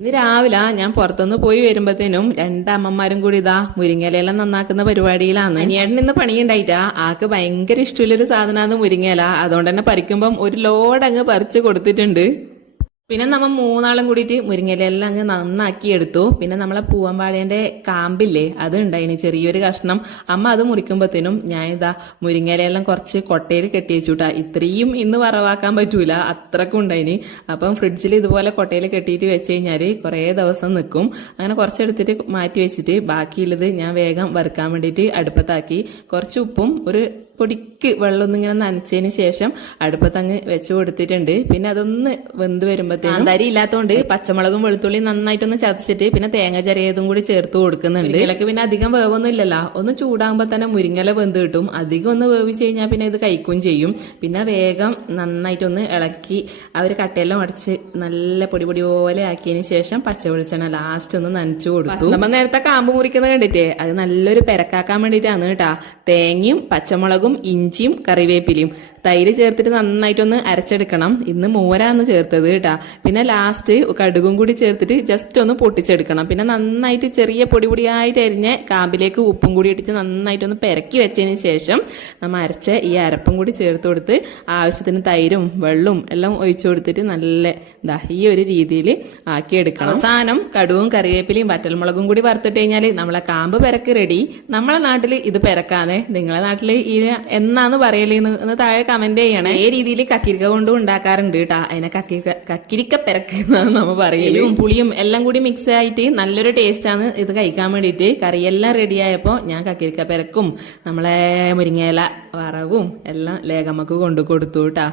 ഇന്ന് രാവിലെ ഞാൻ പുറത്തുനിന്ന് പോയി വരുമ്പത്തേനും രണ്ടമ്മമാരും കൂടി ഇതാ മുരിങ്ങയിലെല്ലാം നന്നാക്കുന്ന പരിപാടിയിലാണ്. അനിയേട്ടൻ ഇന്ന് പണിയുണ്ടായിട്ടാ ആക്ക് ഭയങ്കര ഇഷ്ടമുള്ളൊരു സാധനമാണ് മുരിങ്ങയില. അതുകൊണ്ട് തന്നെ പറിക്കുമ്പം ഒരു ലോഡ് അങ്ങ് പറിച്ച് കൊടുത്തിട്ടുണ്ട്. പിന്നെ നമ്മൾ മൂന്നാളും കൂടിയിട്ട് മുരിങ്ങയിലെല്ലാം അങ്ങ് നന്നാക്കി എടുത്തു. പിന്നെ നമ്മളെ പൂവമ്പാഴേന്റെ കാമ്പില്ലേ, അത് ഉണ്ടായിന് ചെറിയൊരു കഷ്ണം. അമ്മ അത് മുറിക്കുമ്പോഴത്തേനും ഞാൻ ഇതാ മുരിങ്ങയിലെല്ലാം കുറച്ച് കൊട്ടയിൽ കെട്ടി വെച്ചുട്ടാ. ഇത്രയും ഇന്ന് വറവാക്കാൻ പറ്റൂല, അത്രക്കും ഉണ്ടായിന്. അപ്പം ഫ്രിഡ്ജിൽ ഇതുപോലെ കൊട്ടയിൽ കെട്ടിയിട്ട് വെച്ച് കഴിഞ്ഞാല് കുറേ ദിവസം നിൽക്കും. അങ്ങനെ കുറച്ചെടുത്തിട്ട് മാറ്റി വെച്ചിട്ട് ബാക്കിയുള്ളത് ഞാൻ വേഗം വറുക്കാൻ വേണ്ടിയിട്ട് അടുപ്പത്താക്കി. കുറച്ച് ഉപ്പും ഒരു പൊടിക്ക് വെള്ളമൊന്നും ഇങ്ങനെ നനച്ചതിന് ശേഷം അടുപ്പത്തങ്ങ് വെച്ചു കൊടുത്തിട്ടുണ്ട്. പിന്നെ അതൊന്ന് വെന്ത് വരുമ്പോഴത്തേക്കും അരി ഇല്ലാത്തതുകൊണ്ട് പച്ചമുളകും വെളുത്തുള്ളിയും നന്നായിട്ടൊന്ന് ചതച്ചിട്ട് പിന്നെ തേങ്ങ ചെറിയതും കൂടി ചേർത്ത് കൊടുക്കുന്നുണ്ട്. മുരിങ്ങലക്ക് പിന്നെ അധികം വേവൊന്നും ഇല്ലല്ലോ, ഒന്ന് ചൂടാകുമ്പോൾ തന്നെ മുരിങ്ങല വെന്ത് കിട്ടും. അധികം ഒന്ന് വേവിച്ച് കഴിഞ്ഞാൽ പിന്നെ ഇത് കഴിക്കുകയും ചെയ്യും. പിന്നെ വേഗം നന്നായിട്ടൊന്ന് ഇളക്കി ആ ഒരു കട്ടയെല്ലാം അടച്ച് നല്ല പൊടി പൊടി പോലെ ആക്കിയതിന് ശേഷം പച്ച വെളിച്ചെണ്ണ ലാസ്റ്റ് ഒന്ന് നനച്ചു കൊടുത്തു. നമ്മൾ നേരത്തെ കാമ്പ് മുറിക്കുന്നത് കണ്ടിട്ടേ അത് നല്ലൊരു പെരക്കാക്കാൻ വേണ്ടിയിട്ടാണ് കേട്ടാ. തേങ്ങയും പച്ചമുളകും ഇഞ്ചിയും കറിവേപ്പിലയും തൈര് ചേർത്തിട്ട് നന്നായിട്ടൊന്ന് അരച്ചെടുക്കണം. ഇന്ന് മോരാന്ന് ചേർത്തത് കേട്ടാ. പിന്നെ ലാസ്റ്റ് കടുകും കൂടി ചേർത്തിട്ട് ജസ്റ്റ് ഒന്ന് പൊട്ടിച്ചെടുക്കണം. പിന്നെ നന്നായിട്ട് ചെറിയ പൊടി പൊടിയായിട്ട് അരിഞ്ഞ കാമ്പിലേക്ക് ഉപ്പും കൂടി ഇട്ടിട്ട് നന്നായിട്ടൊന്ന് പെരക്കി വെച്ചതിന് ശേഷം നമ്മൾ അരച്ച ഈ അരപ്പും കൂടി ചേർത്ത് കൊടുത്ത് ആവശ്യത്തിന് തൈരും വെള്ളവും എല്ലാം ഒഴിച്ചു കൊടുത്തിട്ട് നല്ല ഈ ഒരു രീതിയിൽ ആക്കിയെടുക്കണം. അവസാനം കടുവും കറിവേപ്പിലയും വറ്റൽമുളകും കൂടി വറുത്തിട്ട് കഴിഞ്ഞാൽ നമ്മളെ കാമ്പ് പെരക്ക് റെഡി. നമ്മളെ നാട്ടിൽ ഇത് പെരക്കാതെ, നിങ്ങളെ നാട്ടിൽ ഇത് എന്നാന്ന് പറയലെന്ന് താഴെ കമന്റ് ചെയ്യണേ. ഈ രീതിയിൽ കക്കിരിക്ക കൊണ്ടും ഉണ്ടാക്കാറുണ്ട് കേട്ടാ. അതിനെ കക്കിരിക്ക പെരക്ക് എന്നാണ് നമ്മൾ പറയലും. പുളിയും എല്ലാം കൂടി മിക്സ് ആയിട്ട് നല്ലൊരു ടേസ്റ്റ് ആണ് ഇത് കഴിക്കാൻ വേണ്ടിയിട്ട്. കറിയെല്ലാം റെഡി ആയപ്പോ ഞാൻ കക്കിരിക്ക പെരക്കും നമ്മളെ മുരിങ്ങയില വറവും എല്ലാം ലേഖമ്മക്ക് കൊണ്ടു കൊടുത്തു കേട്ടാ.